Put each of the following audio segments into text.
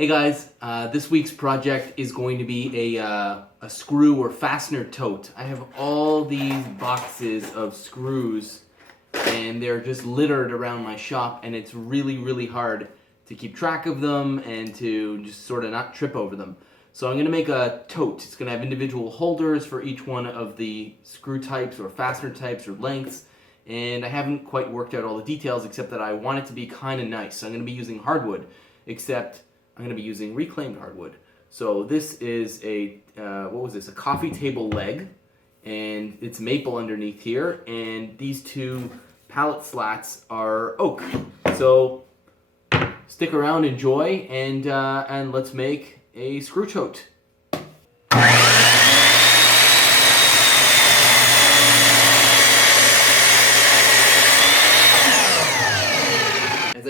Hey guys, this week's project is going to be a screw or fastener tote. I have all these boxes of screws and they're just littered around my shop, and it's really hard to keep track of them and to just sort of not trip over them. So I'm going to make a tote. It's going to have individual holders for each one of the screw types or fastener types or lengths, and I haven't quite worked out all the details except that I want it to be kind of nice. So I'm going to be using hardwood, except I'm going to be using reclaimed hardwood. So this is a, a coffee table leg, and it's maple underneath here, and these two pallet slats are oak. So stick around, enjoy, and let's make a screw tote.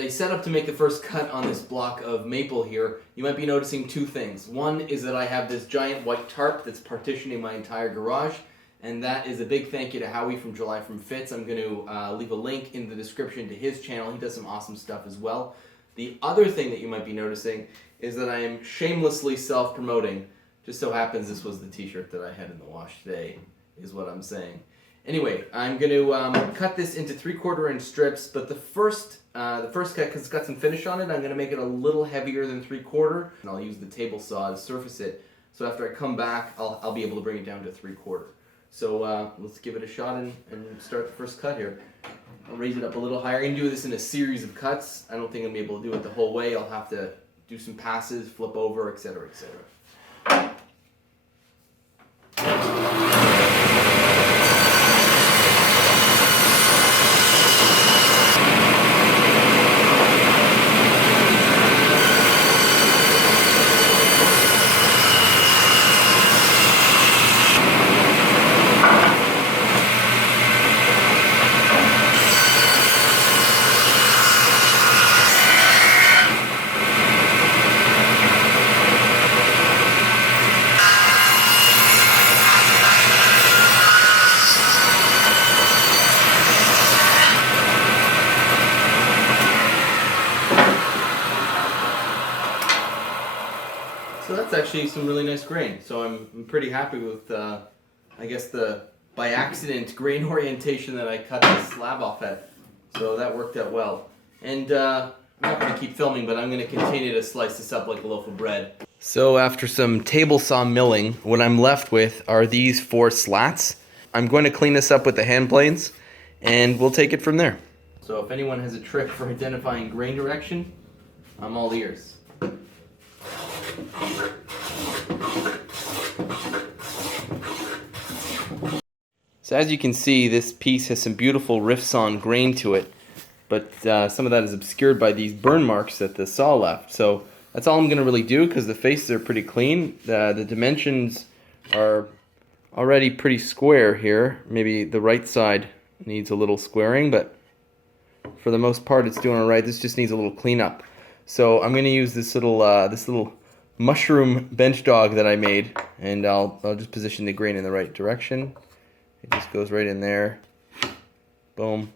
Set up to make the first cut on this block of maple here, you might be noticing two things. One is that I have this giant white tarp that's partitioning my entire garage, and that is a big thank you to Howie from July from Fitz. I'm going to leave a link in the description to his channel. He does some awesome stuff as well. The other thing that you might be noticing is that I am shamelessly self-promoting. Just so happens this was the t-shirt that I had in the wash today, is what I'm saying. Anyway, I'm going to cut this into 3/4 inch strips, but the first cut, because it's got some finish on it, I'm going to make it a little heavier than 3/4, and I'll use the table saw to surface it. So after I come back, I'll be able to bring it down to 3/4. So let's give it a shot and start the first cut here. I'll raise it up a little higher. I'm going to do this in a series of cuts. I don't think I'll be able to do it the whole way. I'll have to do some passes, flip over, etc., etc. So that's actually some really nice grain. So I'm pretty happy with, I guess, the by accident grain orientation that I cut this slab off at. So that worked out well. And I'm not going to keep filming, but I'm going to continue to slice this up like a loaf of bread. So after some table saw milling, what I'm left with are these 4 slats. I'm going to clean this up with the hand planes, and we'll take it from there. So if anyone has a trick for identifying grain direction, I'm all ears. So as you can see, this piece has some beautiful riffs on grain to it, but some of that is obscured by these burn marks that the saw left. So that's all I'm going to really do, because the faces are pretty clean. The dimensions are already pretty square here. Maybe the right side needs a little squaring, but for the most part it's doing all right. This just needs a little cleanup. So I'm going to use this little mushroom bench dog that I made, and I'll just position the grain in the right direction. It just goes right in there. Boom.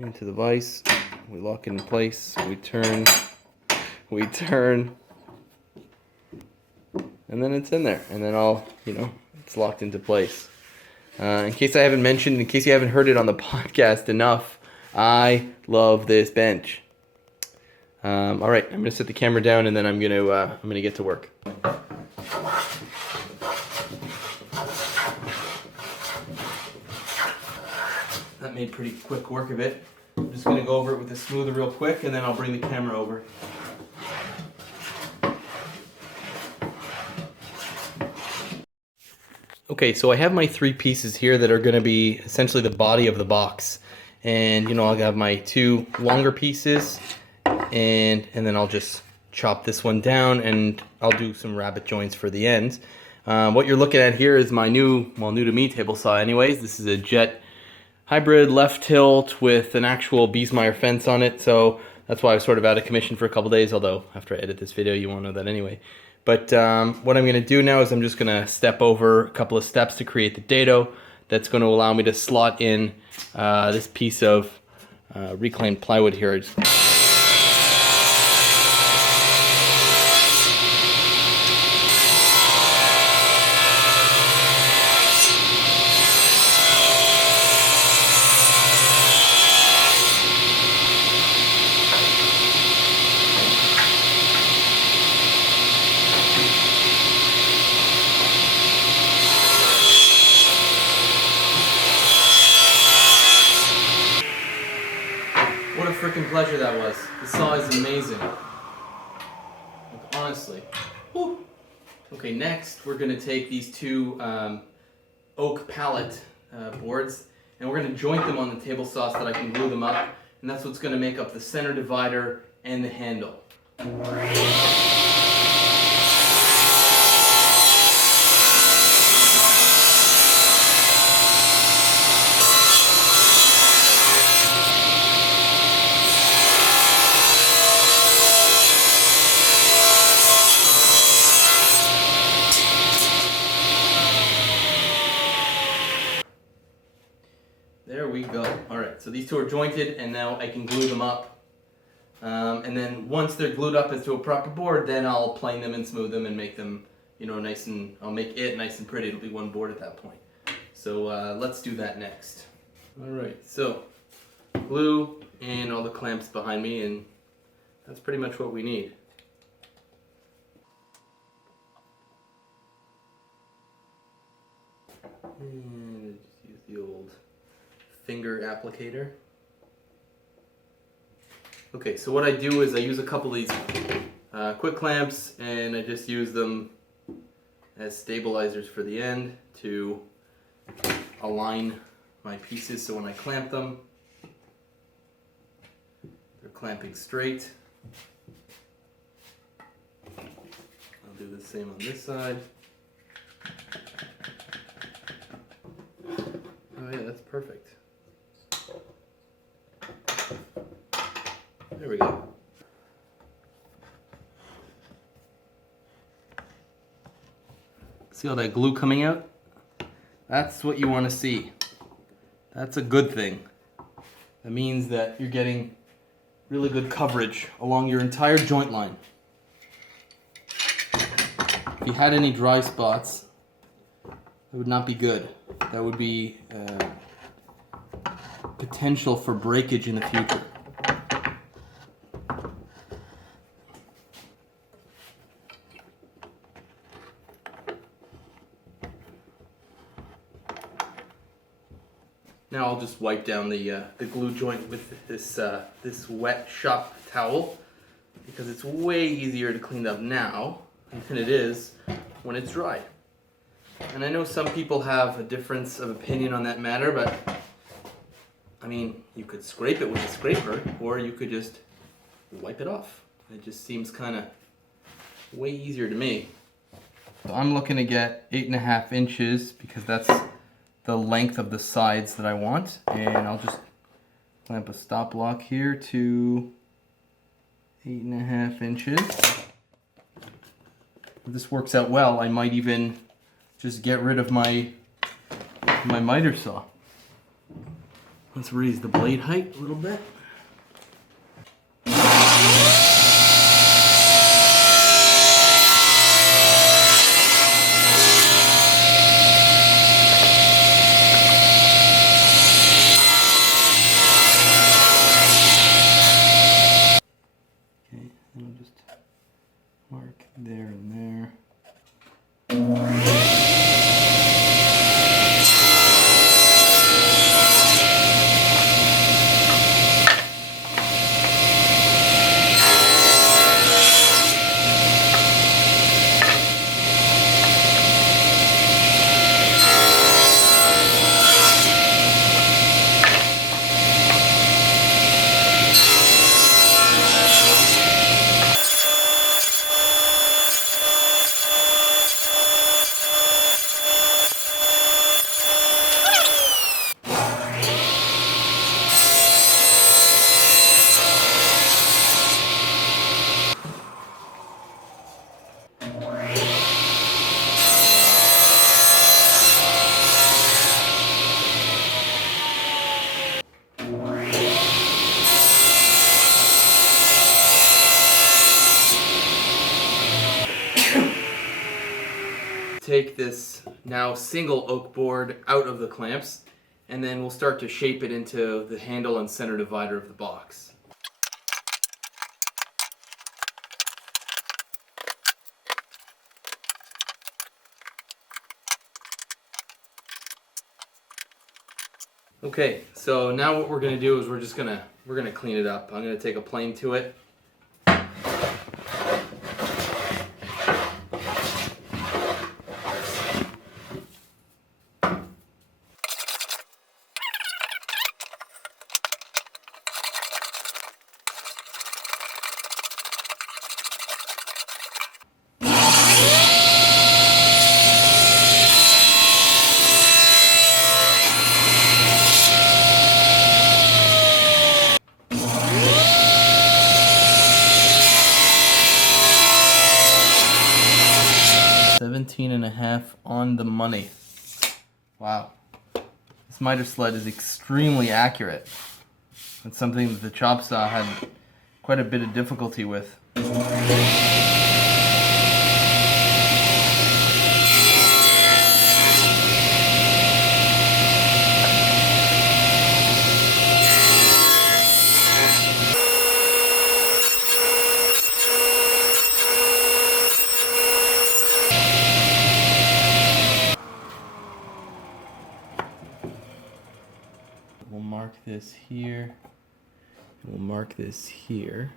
Into the vise. We lock it in place. We turn. And then it's in there. And then it's locked into place. In case I haven't mentioned, in case you haven't heard it on the podcast enough, I love this bench. All right, I'm gonna set the camera down, and then I'm gonna get to work. That made pretty quick work of it. I'm just gonna go over it with a smoother real quick, and then I'll bring the camera over. Okay, so I have my 3 pieces here that are gonna be essentially the body of the box, and I'll have my 2 longer pieces. And then I'll just chop this one down, and I'll do some rabbet joints for the ends. What you're looking at here is my new to me table saw anyways. This is a Jet hybrid left tilt with an actual Biesmeyer fence on it, so that's why I was sort of out of commission for a couple days, although after I edit this video you won't know that anyway. But what I'm going to do now is I'm just going to step over a couple of steps to create the dado that's going to allow me to slot in this piece of reclaimed plywood here. pleasure that was. The saw is amazing. Like, honestly. Whew. Okay, next we're going to take these two oak pallet boards and we're going to joint them on the table saw so that I can glue them up. And that's what's going to make up the center divider and the handle. There we go. Alright, so these two are jointed and now I can glue them up. And then once they're glued up into a proper board, then I'll plane them and smooth them and make them, you know, nice and, I'll make it nice and pretty. It'll be one board at that point. So let's do that next. Alright, so glue and all the clamps behind me, and that's pretty much what we need. And just use the old finger applicator. Okay, so what I do is I use a couple of these quick clamps and I just use them as stabilizers for the end to align my pieces so when I clamp them, they're clamping straight. I'll do the same on this side. Oh yeah, that's perfect. There we go. See all that glue coming out? That's what you want to see. That's a good thing. That means that you're getting really good coverage along your entire joint line. If you had any dry spots, that would not be good. That would be potential for breakage in the future. Now I'll just wipe down the glue joint with this wet shop towel because it's way easier to clean up now than it is when it's dry. And I know some people have a difference of opinion on that matter, but I mean, you could scrape it with a scraper or you could just wipe it off. It just seems kind of way easier to me. So I'm looking to get 8.5 inches because that's the length of the sides that I want, and I'll just clamp a stop lock here to 8.5 inches. If this works out well, I might even just get rid of my miter saw. Let's raise the blade height a little bit. Mark there and there. Take this now single oak board out of the clamps, and then we'll start to shape it into the handle and center divider of the box. Okay, so now what we're gonna do is we're gonna clean it up. I'm gonna take a plane to it. $17.5 on the money. Wow. This miter sled is extremely accurate. It's something that the chop saw had quite a bit of difficulty with. We'll mark this here. We'll mark this here.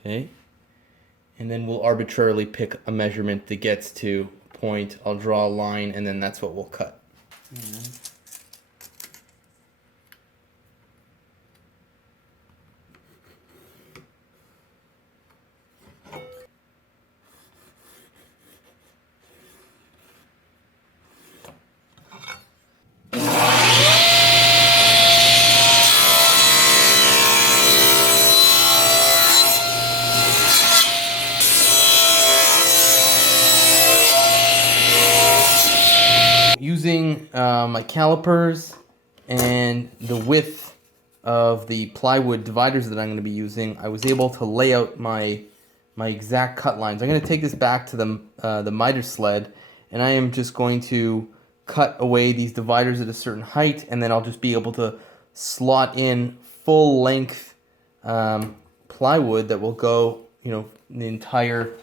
Okay. And then we'll arbitrarily pick a measurement that gets to a point. I'll draw a line, and then that's what we'll cut. Using my calipers and the width of the plywood dividers that I'm going to be using, I was able to lay out my exact cut lines. I'm going to take this back to the miter sled, and I am just going to cut away these dividers at a certain height, and then I'll just be able to slot in full length plywood that will go, the entire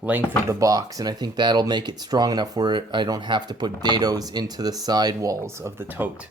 length of the box, and I think that'll make it strong enough where I don't have to put dados into the side walls of the tote.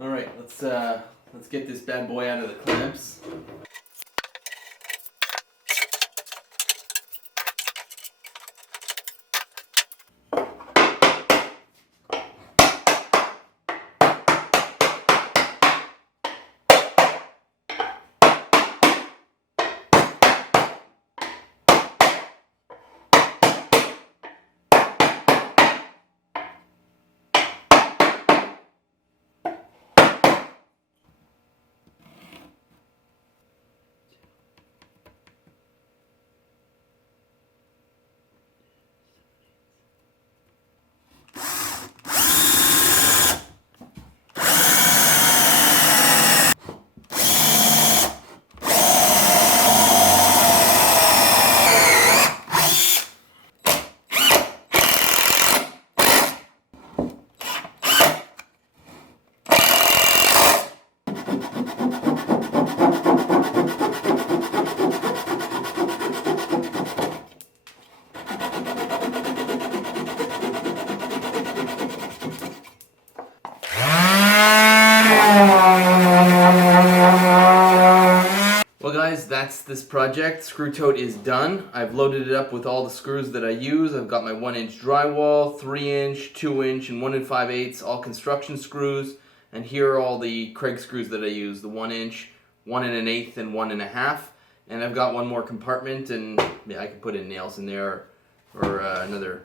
All right, let's get this bad boy out of the clamps. that's this project. Screw Tote is done. I've loaded it up with all the screws that I use. I've got my 1-inch drywall, 3-inch, 2-inch, and 1 5/8, all construction screws. And here are all the Craig screws that I use, the 1-inch, 1 1/8, and 1 1/2. And I've got one more compartment, and yeah, I can put in nails in there, or another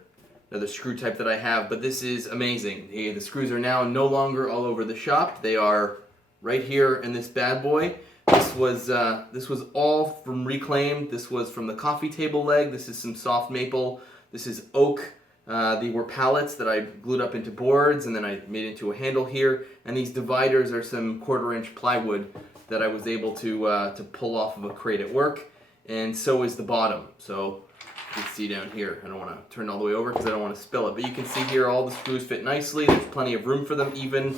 screw type that I have. But this is amazing. The screws are now no longer all over the shop. They are right here in this bad boy. This was all from reclaimed. This was from the coffee table leg. This is some soft maple. This is oak. They were pallets that I glued up into boards, and then I made into a handle here. And these dividers are some 1/4-inch plywood that I was able to pull off of a crate at work. And so is the bottom. So you can see down here. I don't want to turn all the way over because I don't want to spill it. But you can see here all the screws fit nicely. There's plenty of room for them. Even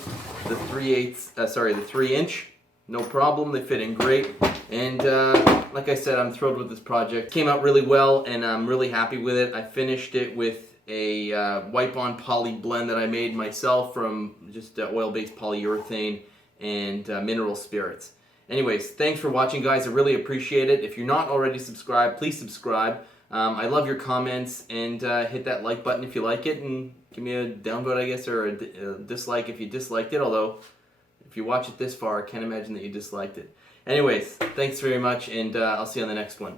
the 3-inch. No problem, they fit in great. And like I said, I'm thrilled with this project. Came out really well, and I'm really happy with it. I finished it with a wipe-on poly blend that I made myself from just oil-based polyurethane and mineral spirits. Anyways, thanks for watching, guys. I really appreciate it. If you're not already subscribed, please subscribe. I love your comments, and hit that like button if you like it, and give me a downvote, I guess, or a dislike if you disliked it, although if you watch it this far, I can't imagine that you disliked it. Anyways, thanks very much, and I'll see you on the next one.